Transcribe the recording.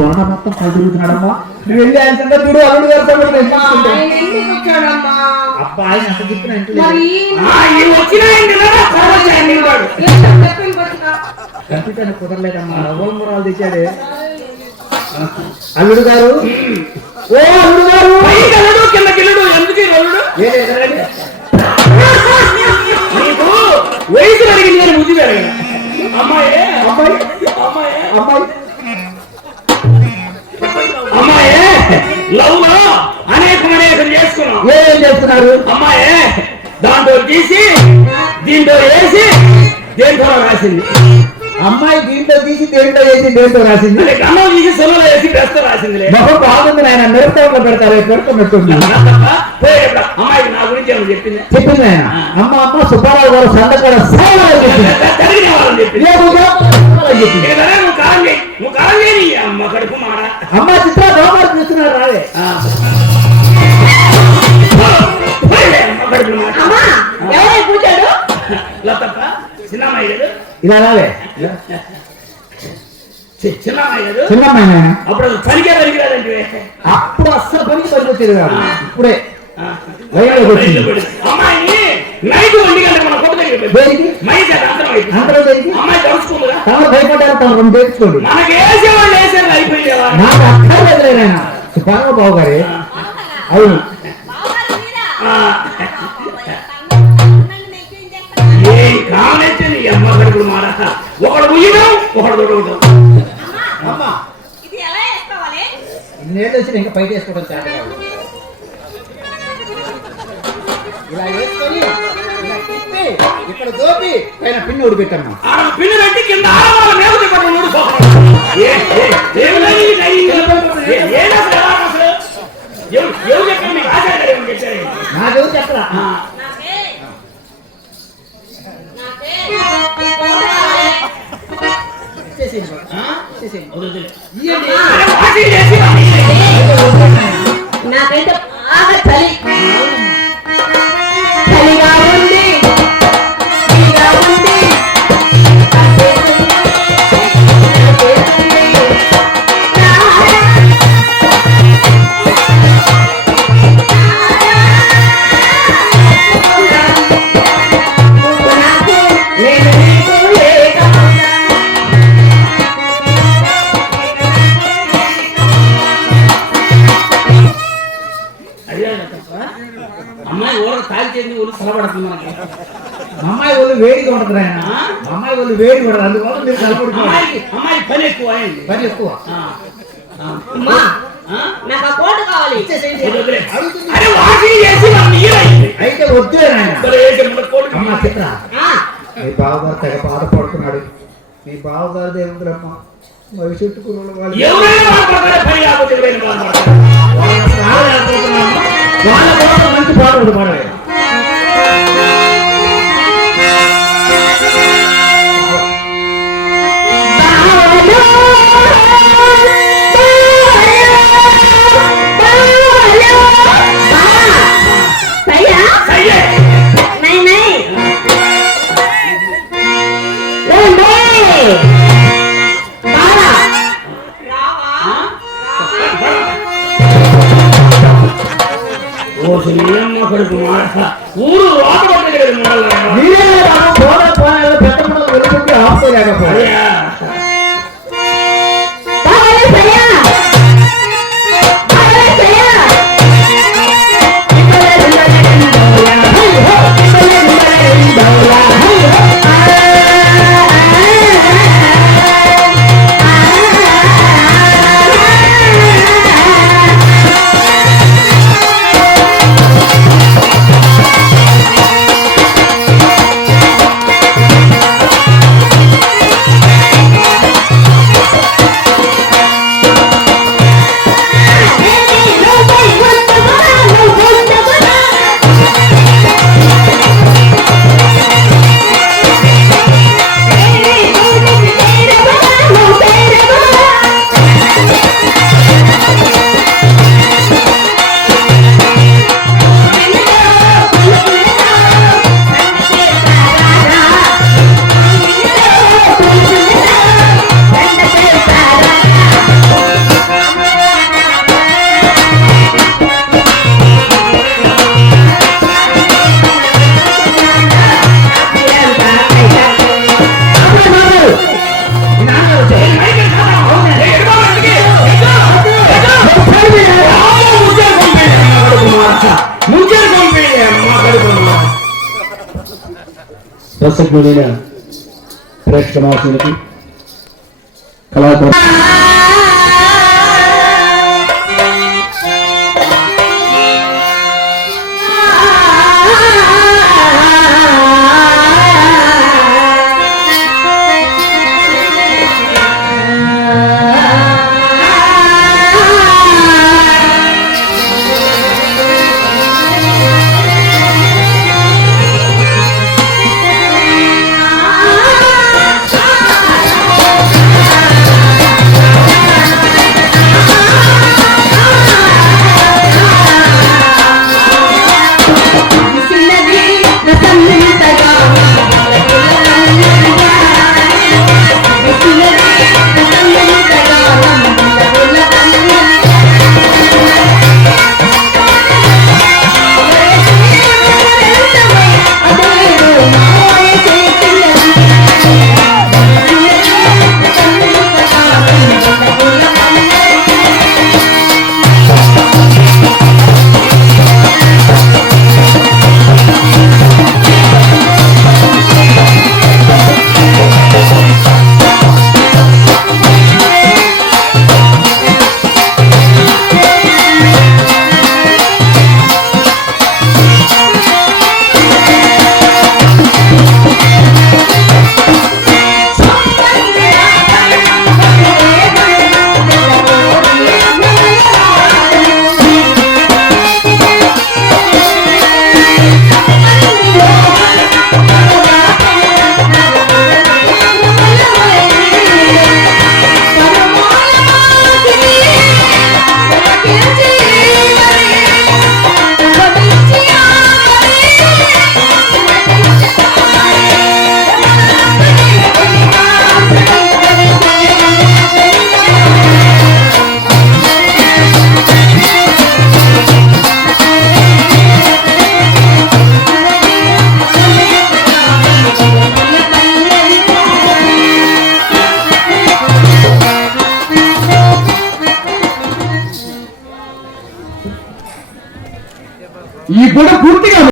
వరద మొత్తం కళ్ళు తిరుగుతున్నాడమ్మా. నువ్వు వెళ్ళి ఆయన సంగతి చూడు అల్లుడు గారు సంగతి అబ్బా ఆయన అంత చెప్పిన కదా, కుదరలేదమ్మా. రవ్వల మురాలు తెచ్చాడే. అల్లుడు గారు? ఓ అల్లుడు గారు! కిందకి ఇల్లుడు, ఎందుకు అల్లుడు? వయసు పెరిగింది కానీ బుద్ధి పెరిగింది. అమ్మాయి అమ్మాయి అమ్మాయి? అమ్మాయి. అమ్మాయి? లవ్లో అనేకం అనేకం చేసుకున్నాం. ఏం చేస్తున్నారు? అమ్మాయి దాంట్లో తీసి దీంట్లో వేసి దేంట్లో రాసింది. అమ్మాయి దీంట్లో తీసి దేంట్లో వేసి దేంట్లో రాసింది? గన్నం తీసి సెలవులో వేసి బెస్త రాసిందిలే మొహం బాగుంది నాయన మిరపకాయలో పెడతారు పెడుతున్నట్టుంది పోయేటప్పుడు అమ్మాయికి నా గురించి ఏమో చెప్పింది? చెప్పింది ఆయన అమ్మ అమ్మ సుబ్బారావు గారు సందకాడ సేవలు చెప్పింది. అమ్మ కడుపు మాడ అమ్మ చిత్ర చిన్నమ్మాయి లేదు ఇలా చి- చిన్నమ్మాయి అప్పుడు పనికే పనికిరాదంటే అప్పుడు అస్సలు పనికి పనికొచ్చేది కాదు ఇప్పుడే. అమ్మాయిని నైట్ ఒంటి గంట మన కొట్టు దగ్గర పెట్టు. దేనికి? మై చేత అంతరం అమ్మాయి తలుచుకుందిగా. తమరు భయపడ్డారు తమరు రెండు నాకు అక్కర్లేదు సుబ్బారావు బాబు గారి. అవును. ఏం నీ అమ్మ ఒకడు ఒకడు దొడవడం అమ్మా వచ్చి ఇంకా పైకి వేసుకోవడం చాలా కాదు ఇలా వేసుకొని ఇలా తిప్పి ఇక్కడ దోపి పైన పిన్ని ఊడి పెట్టమ్మా ఆ పిల్లి పెట్టి కింద ఆడవాళ్ళ మీద నాకైతే బాగా చలి ఆయన? మా అమ్మాయి వాళ్ళు వేడిగా ఉండదు అందువల్ల మీరు కలపడుకోవాలి అమ్మాయి పని ఎక్కువ పని ఎక్కువ. ఆ, ఆ. అమ్మా ఆ? నాకు కోట కావాలి. అయితే వద్దులే అమ్మ చిత్ర. ఆ, మీ బావగారు తెగ బాధపడుతున్నాడు. మీ బావగారు దేవుడురమ్మ వాళ్ళు. వాళ్ళ. వాళ్ళ కోసం మంచి పాట ఒకటి పాడాలి ஊரு போன போன பெத்த முடியாது வெளிப்பட்டு ஆப்பிள் రసజ్ఞుడైన ప్రేక్షక కళాకారు ఈ పూర్తిగా